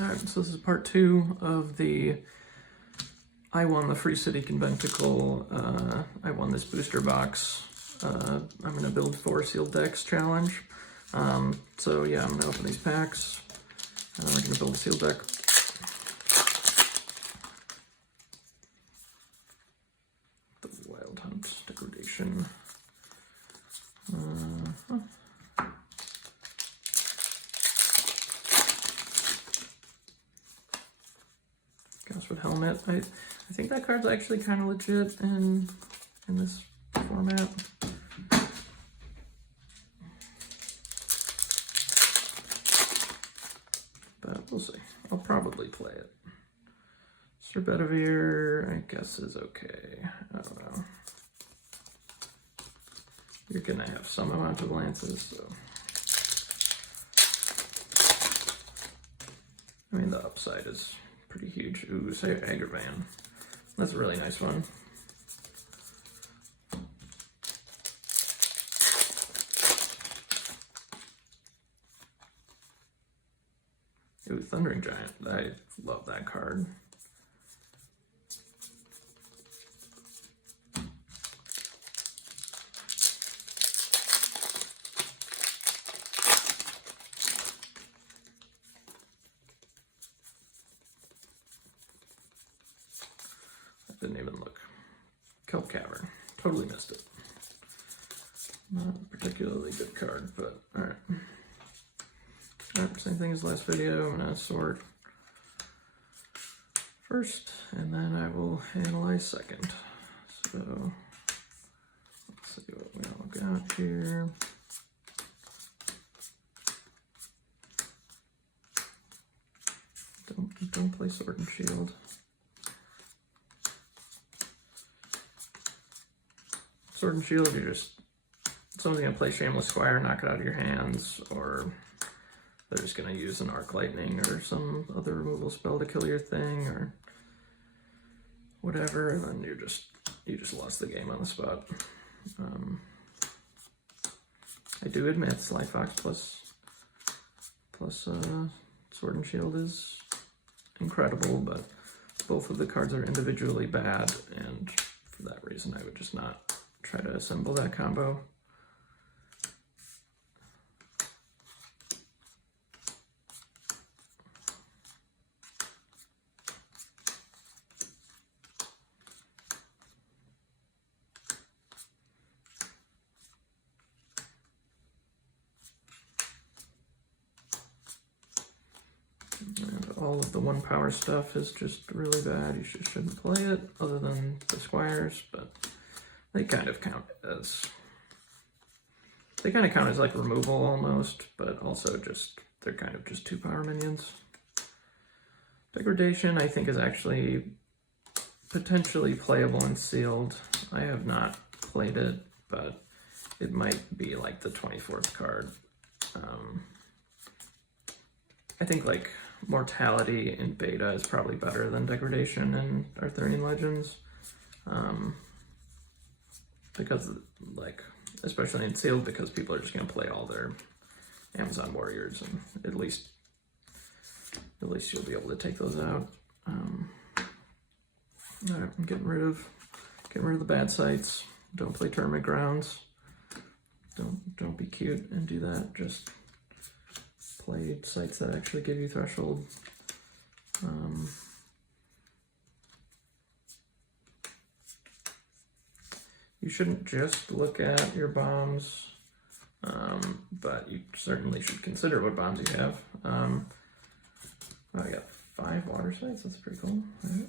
Alright, so this is part 2 of the I won the free City Conventicle, I won this booster box, I'm going to build 4 sealed decks challenge. So yeah, I'm going to open these packs, and we're going to build a sealed deck. The Wild Hunt Degradation. With Helmet. I think that card's actually kind of legit in this format. But we'll see. I'll probably play it. Sir Bedivere, I guess, is okay. I don't know. You're gonna have some amount of lances, so. I mean, the upside is pretty huge. Ooh, say Agravain. That's a really nice one. Ooh, Thundering Giant. I love that card. Didn't even look. Kelp Cavern. Totally missed it. Not a particularly good card, but alright. Alright, same thing as last video. I'm going to sort first, and then I will analyze second. So, let's see what we all got here. Don't play Sword and Shield. Sword and Shield, you're just, someone's going to play Shameless Squire, knock it out of your hands, or they're just going to use an Arc Lightning or some other removal spell to kill your thing, or whatever, and then you just lost the game on the spot. I do admit Sly Fox plus Sword and Shield is incredible, but both of the cards are individually bad, and for that reason I would just not try to assemble that combo. And all of the 1 power stuff is just really bad. You shouldn't play it, other than the Squires, but they kind of count as like removal almost, but also just, they're kind of just 2 power minions. Degradation, I think, is actually potentially playable and sealed. I have not played it, but it might be like the 24th card. I think like Mortality in beta is probably better than Degradation in Arthurian Legends. Because, like, especially in sealed, because people are just going to play all their Amazon Warriors, and at least you'll be able to take those out. Alright, I'm getting rid of the bad sites. Don't play Tournament Grounds. Don't be cute and do that. Just play sites that actually give you Threshold. You shouldn't just look at your bombs, but you certainly should consider what bombs you have. I got 5 water sites, that's pretty cool. Right.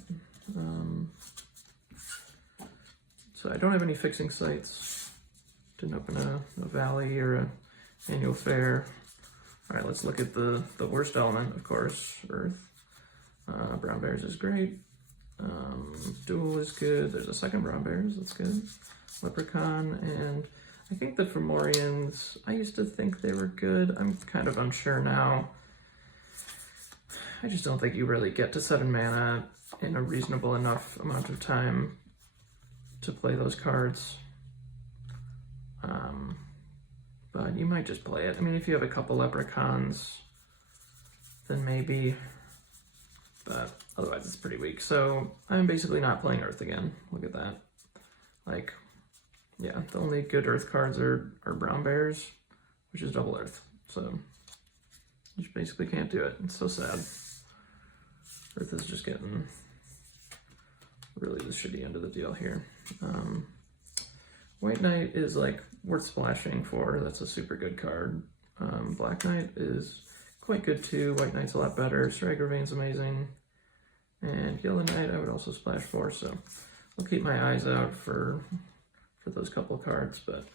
So I don't have any fixing sites. Didn't open a valley or a annual fair. Alright, let's look at the worst element, of course, Earth. Brown Bears is great. Duel is good. There's a second Brown Bears, that's good. Leprechaun, and I think the Fomorians, I used to think they were good. I'm kind of unsure now. I just don't think you really get to 7 mana in a reasonable enough amount of time to play those cards. But you might just play it. I mean, if you have a couple Leprechauns, then maybe but otherwise it's pretty weak. So I'm basically not playing Earth again. Look at that. Like, yeah, the only good Earth cards are Brown Bears, which is double Earth. So you basically can't do it. It's so sad. Earth is just getting really the shitty end of the deal here. White Knight is like worth splashing for. That's a super good card. Black Knight is quite good too. White Knight's a lot better. Sorcery Contested amazing. And Yellow Knight I would also splash for, so I'll keep my eyes out for those couple of cards. But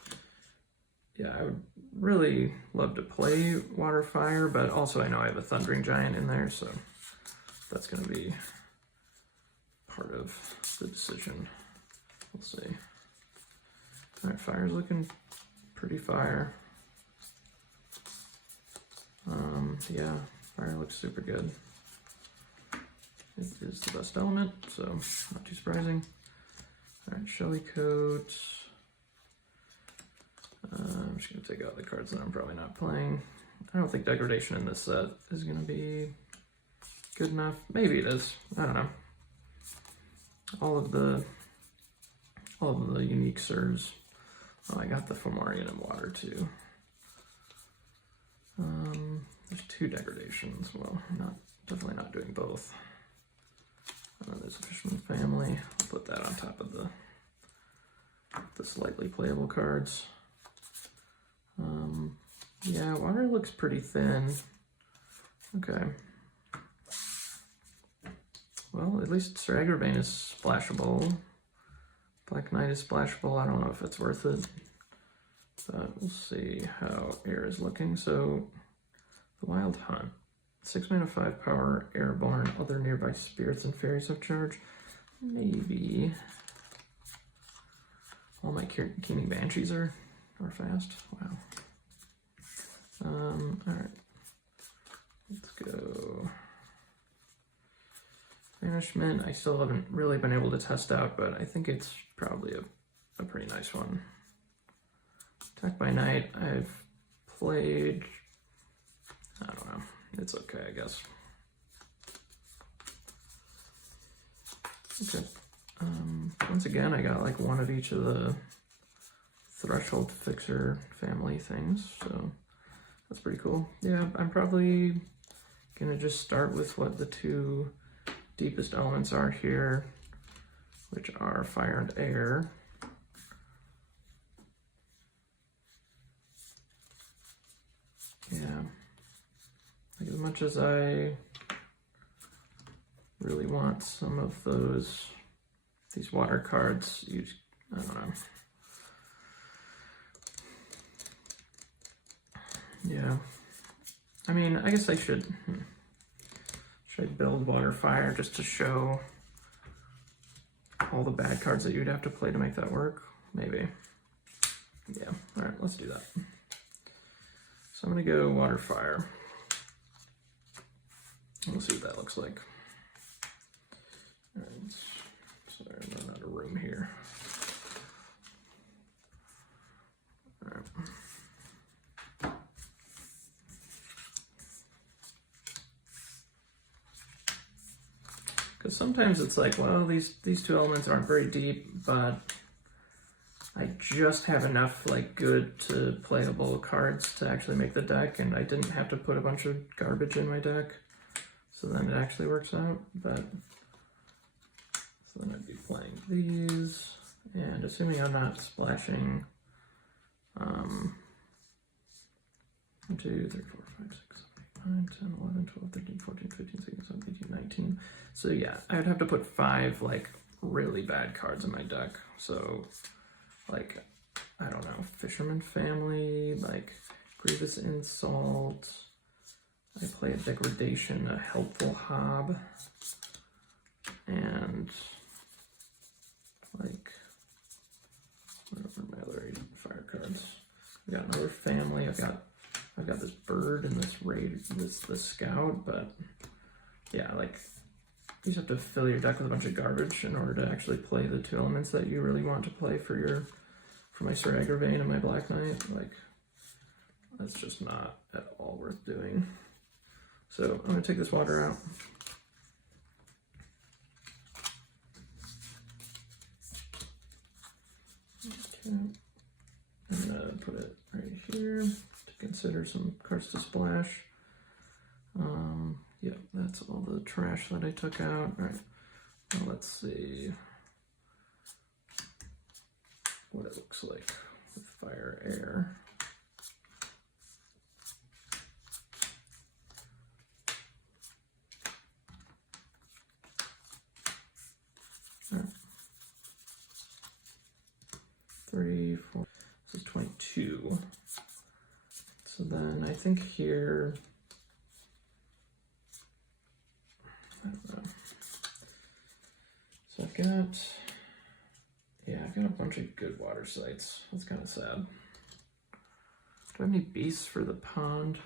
yeah, I would really love to play Water Fire, but also I know I have a Thundering Giant in there, so that's going to be part of the decision. We'll see. Alright, Fire's looking pretty fire. Yeah, Fire looks super good. It is the best element, so not too surprising. Alright, Shelly Coat. I'm just going to take out the cards that I'm probably not playing. I don't think Degradation in this set is going to be good enough. Maybe it is. I don't know. All of the unique serves. Oh, I got the Fomorian in water too. There's 2 degradations. Well, definitely not doing both. There's a Fisherman Family. I'll put that on top of the slightly playable cards. Yeah, water looks pretty thin. Okay. Well, at least Sir Agravain is splashable. Black Knight is splashable. I don't know if it's worth it, but we'll see how air is looking. So, the Wild Hunt. 6 mana, 5 power, airborne, other nearby spirits and fairies have charge. Maybe. All my Keening Banshees are fast. Wow. Alright. Let's go. Banishment, I still haven't really been able to test out, but I think it's probably a pretty nice one. Attack by Night, I've played, I don't know, it's okay, I guess. Okay, once again, I got like one of each of the Threshold Fixer family things, so that's pretty cool. Yeah, I'm probably gonna just start with what the 2 deepest elements are here, which are fire and air. Yeah, like as much as I really want some of these water cards, I don't know. Yeah, I mean, I guess I should build Water Fire just to show all the bad cards that you'd have to play to make that work? Maybe. Yeah, alright, let's do that. So I'm going to go Water Fire. We'll see what that looks like. Alright, sorry, I'm running out of room here. Alright. Because sometimes it's like, well, these 2 elements aren't very deep, but I just have enough like good to playable cards to actually make the deck, and I didn't have to put a bunch of garbage in my deck, so then it actually works out. But so then I'd be playing these, and assuming I'm not splashing 1, 2, 3, 4, 5, 6, 7, 8, 9, 10, 11, 12, 13, 14, 15, 16, 17, 18, 19. So yeah, I'd have to put 5 like really bad cards in my deck. So like, I don't know, Fisherman Family, like Grievous Insult. I play a Degradation, a Helpful Hob, and like, what are my other fire cards? I got another family. I've got this bird and this raid, this scout, but yeah, like you just have to fill your deck with a bunch of garbage in order to actually play the 2 elements that you really want to play for my Sir Agravain and my Black Knight. Like, that's just not at all worth doing. So I'm gonna take this water out. put it right here to consider some cards to splash. Yeah, that's all the trash that I took out. All right, well, let's see what it looks like with fire, air. All right. 3, 4, this is 22. So then I think here, I don't know. So I've got, yeah, I've got a bunch of good water sites. That's kind of sad. Do I have any beasts for the pond?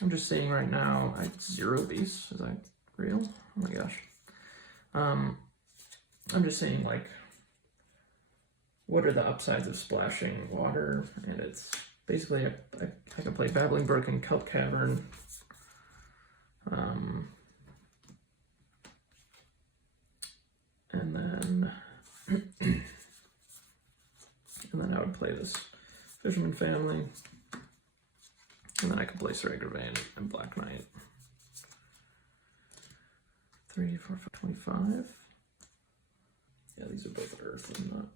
I'm just saying right now, I have 0 beasts. Is that real? Oh my gosh. I'm just saying, like, what are the upsides of splashing water? And it's basically, I can play Babbling Brook and Kelp Cavern. And then I would play this Fisherman Family. And then I can play Seragra Vein and Black Knight. 3, 4, 5, 25. Yeah, these are both Earth. I'm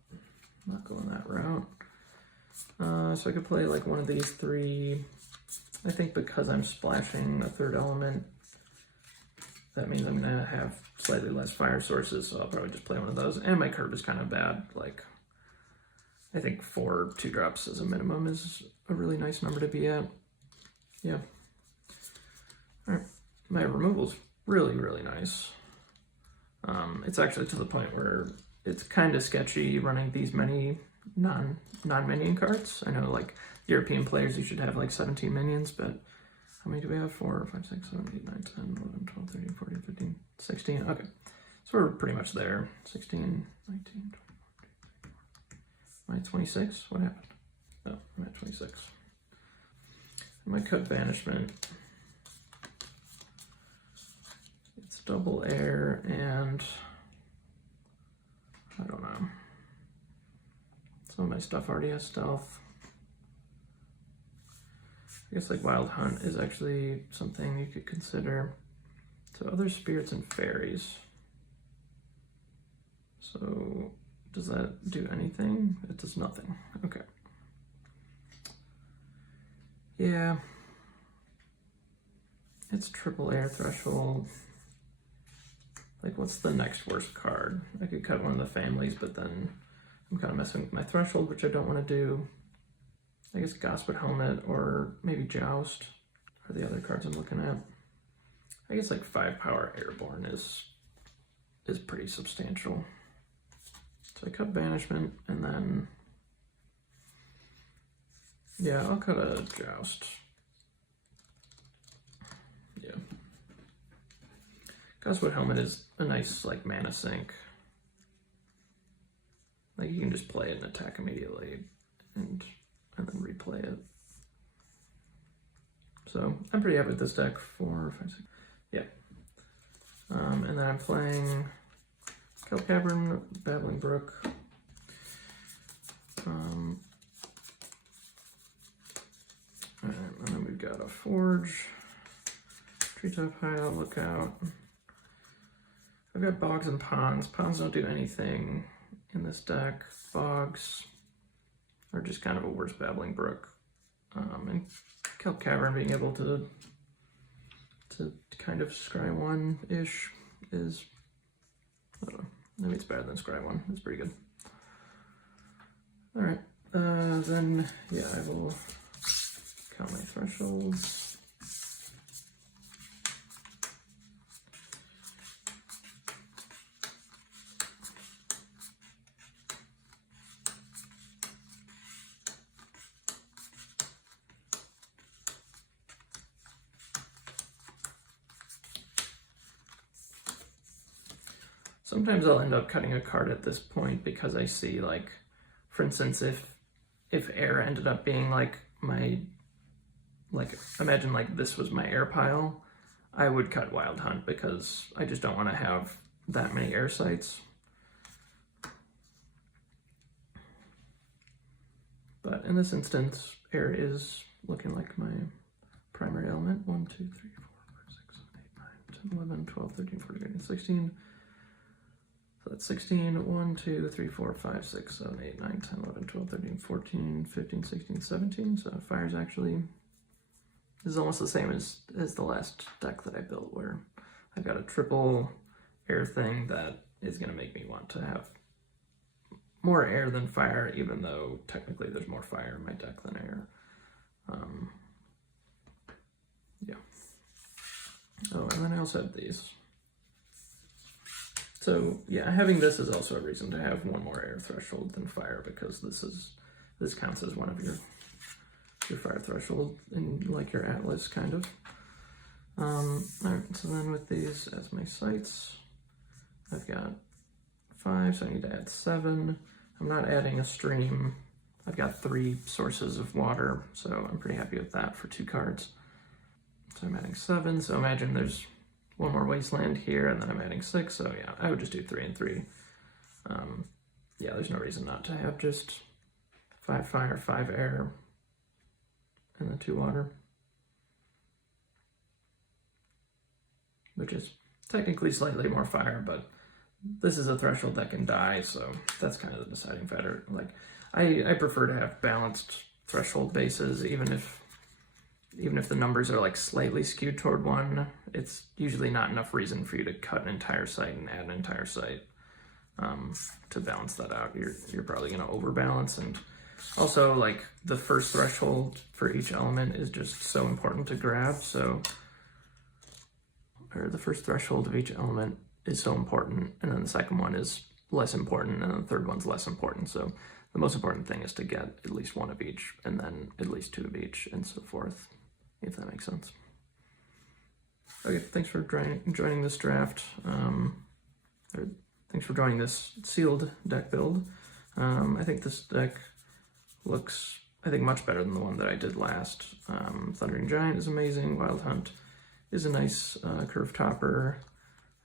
not going that route. So I could play like one of these 3. I think because I'm splashing a 3rd element, that means I'm gonna have slightly less fire sources, so I'll probably just play one of those. And my curve is kind of bad. Like, I think 4 2-drops as a minimum is a really nice number to be at. Yeah. All right. My removal's really, really nice. It's actually to the point where it's kind of sketchy running these many non-minion cards. I know, like, European players, you should have like 17 minions, but how many do we have? 4, 5, 6, 7, 8, 9, 10, 11, 12, 13, 14, 15, 16. Okay. So we're pretty much there. 16, 19, 20, 21. Am I 26? What happened? Oh, I'm at 26. I might cut Banishment. It's double air and I don't know. Some of my stuff already has stealth. I guess like Wild Hunt is actually something you could consider. So other spirits and fairies. So does that do anything? It does nothing. Okay. Yeah. It's triple air threshold. Like, what's the next worst card? I could cut one of the families, but then I'm kind of messing with my threshold, which I don't want to do. I guess Gospel Helmet or maybe Joust are the other cards I'm looking at. I guess like 5 power Airborne is pretty substantial. So I cut Banishment and then, yeah, I'll cut a Joust. Yeah. Gospel Helmet is a nice like mana sink. Like you can just play it and attack immediately and then replay it. So I'm pretty happy with this deck. 4, 5, 6. Yeah. And then I'm playing Kelp Cavern, Babbling Brook. And then we've got a Forge, Treetop Hideout, Lookout. I've got Bogs and Ponds. Ponds don't do anything in this deck. Bogs are just kind of a worse Babbling Brook. And Kelp Cavern being able to kind of scry 1-ish is, I don't know, maybe it's better than scry 1. It's pretty good. All right, then, yeah, I will count my thresholds. Sometimes I'll end up cutting a card at this point because I see, like, for instance, if air ended up being like my, like, imagine like this was my air pile, I would cut Wild Hunt because I just don't want to have that many air sites. But in this instance, air is looking like my primary element. 1, 2, 3, 4, 5, 6, 7, 8, 9, 10, 11, 12, 13, 14, 15, 16. So that's 16, 1, 2, 3, 4, 5, 6, 7, 8, 9, 10, 11, 12, 13, 14, 15, 16, 17. So fire's actually, this is almost the same as the last deck that I built, where I've got a triple air thing that is going to make me want to have more air than fire, even though technically there's more fire in my deck than air. Yeah. Oh, and then I also have these. So yeah, having this is also a reason to have one more air threshold than fire, because this counts as one of your fire threshold in like your atlas kind of. Alright, so then with these as my sites, I've got 5, so I need to add 7. I'm not adding a stream. I've got 3 sources of water, so I'm pretty happy with that for 2 cards. So I'm adding 7, so imagine there's one more wasteland here, and then I'm adding 6, so yeah, I would just do 3 and 3. Yeah, there's no reason not to have just 5 fire, 5 air, and then 2 water. Which is technically slightly more fire, but this is a threshold that can die, so that's kind of the deciding factor. Like, I prefer to have balanced threshold bases, even if the numbers are like slightly skewed toward one. It's usually not enough reason for you to cut an entire site and add an entire site to balance that out. You're probably going to overbalance, and also like the first threshold for each element is just so important to grab. Or the first threshold of each element is so important, and then the second one is less important, and the third one's less important. So the most important thing is to get at least 1 of each, and then at least 2 of each, and so forth, if that makes sense. Okay, thanks for joining this draft. Thanks for joining this sealed deck build. I think this deck looks, much better than the one that I did last. Thundering Giant is amazing. Wild Hunt is a nice curve topper.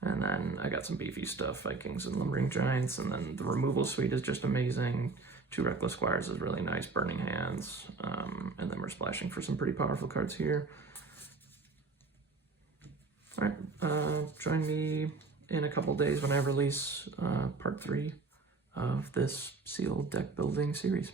And then I got some beefy stuff, Vikings and Lumbering Giants, and then the removal suite is just amazing. 2 Reckless Squires is really nice, Burning Hands, and then we're splashing for some pretty powerful cards here. Alright, join me in a couple days when I release part 3 of this sealed deck building series.